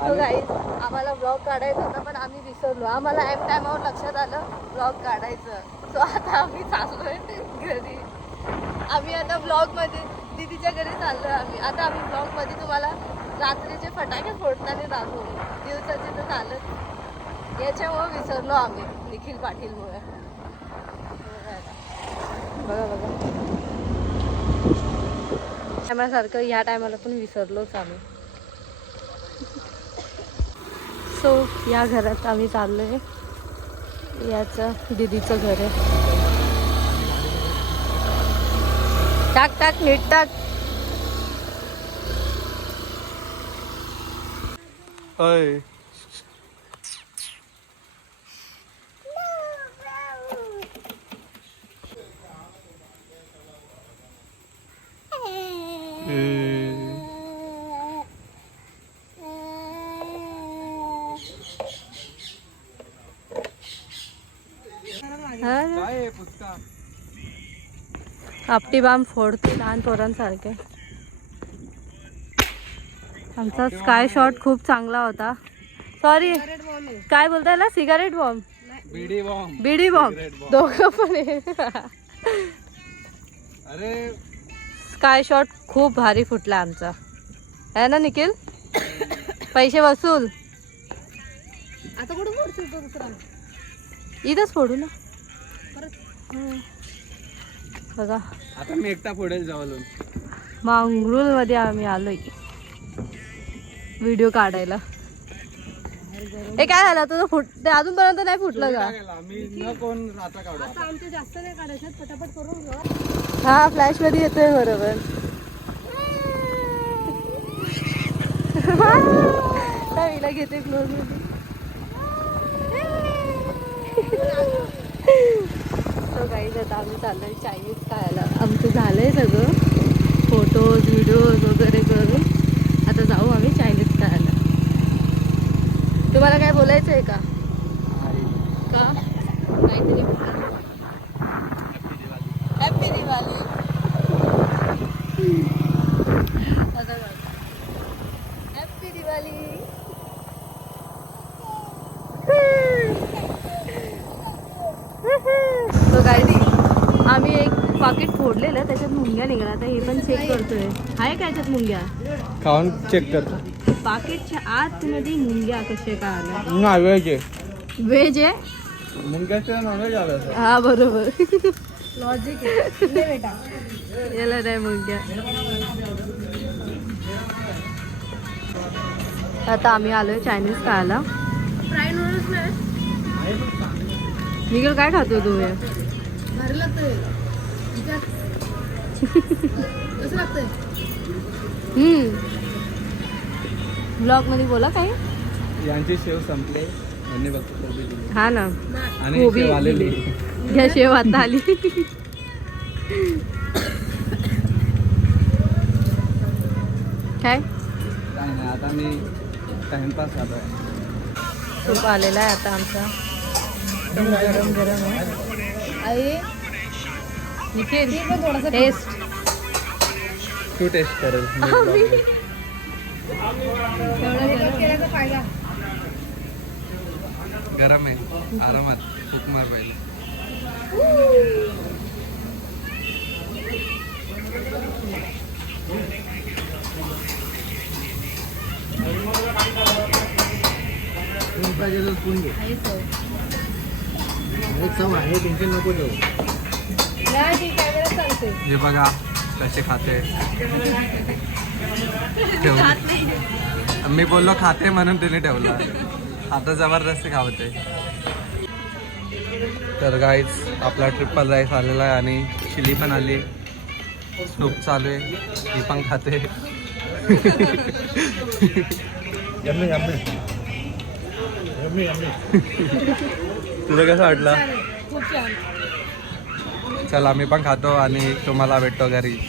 तो गाईज आम्हाला ब्लॉग काढायचा होता पण आम्ही विसरलो. आम्हाला ऐन टायमावर लक्षात आलं ब्लॉग काढायचं. सो आता आम्ही चाललोय घरी. आम्ही आता ब्लॉगमध्ये दीदीच्या घरी चाललोय आम्ही. आता आम्ही ब्लॉगमध्ये तुम्हाला रात्रीचे फटाके फोडताना दाखवू. दिवसाचे तर चालत याच्यामुळे विसरलो आम्ही निखिल पाटीलमुळे. बघा बघा टायमासारखं ह्या टायमाला पण विसरलोच आम्ही. सो या घरात आम्ही चाललोय. याचं दीदीचं घर आहे. टाक टाक नीट टाक. आपटी बाम फोडते लहान पोरांसारखे. आमचा स्काय शॉट खूप चांगला होता. सॉरी काय बोलताय ना, सिगारेट बॉम्ब बीडी बॉम्ब दोघं पण आहे. अरे स्काय शॉट खूप भारी फुटला आमचा आहे ना निखिल. पैसे वसूल. आता कुठं फोडशील तो दुसरा? इथंच फोडू ना. बघा आता मी एकटा फोडेल जावलून. मांगरूळ मध्ये आम्ही आलोय व्हिडिओ काढायला. हे काय झालं तुझं ते अजूनपर्यंत नाही फुटलं का? आम्ही न कोण आता काढू. आता आमचे जास्त नाही काढायचे, पटापट करून घेऊ. हा फ्लॅश मध्ये येतोय बरोबर. हिला घेते क्लोज मध्ये. तो गाईज आता आम्ही चाललोय चायनीज खायला. आमचं झालंय सगळं फोटोज व्हिडिओज वगैरे करून. आता जाऊ आम्ही चायनीज खायला. तुम्हाला काय बोलायचं आहे का? काहीतरी हॅपी दिवाळी. हॅपी दिवाळी. तो गाईज आम्ही एक पाकिट फोडलेलं त्याच्यात मुंग्या निघाल्या. आता हे पण चेक करतोय आहे काय त्याच्यात मुंग्या. खाऊन चेक कर. पाकिटच्या आतमध्ये मुंग्या कसे काय आल्या? नॉनव्हेज व्हेज आहे. मुंग्याचं नॉनव्हेज आलं. हा बरोबर लॉजिक बेटा. याला नाही मुंग्या. आता आम्ही आलोय चायनीज खायला. फ्राय नूडल्स नाही. निखिल काय खातो तू? हे भारी लागतंय. कसं लागतंय? ब्लॉग मध्ये बोला काही. यांची शेव संपले. हा ना आणि शेव आलेली. घ्या शेव आता आली. काय नाही आता मी टाइमपास करतोय. सूप आलेला आहे आता आमचा. गरम गरम आहे. निखिल टेस्ट. तू टेस्ट करेल. गरम आहे. आरामात फूक मार पाहिजे. पाहिजे स्पून घे. चव आहे टेन्शन नको ठेवू. हे बघा कसे खाते. मी बोललो खाते म्हणून तिने ठेवला. आता जबरदस्ती खावते. तर गाईज आपला ट्रिपल राईस आलेला आहे आणि चिली पण आली. सूप चालू आहे. ही पण खाते. तुला कसं वाटलं? चला मी पण खातो आणि तुम्हाला भेटतो घरी.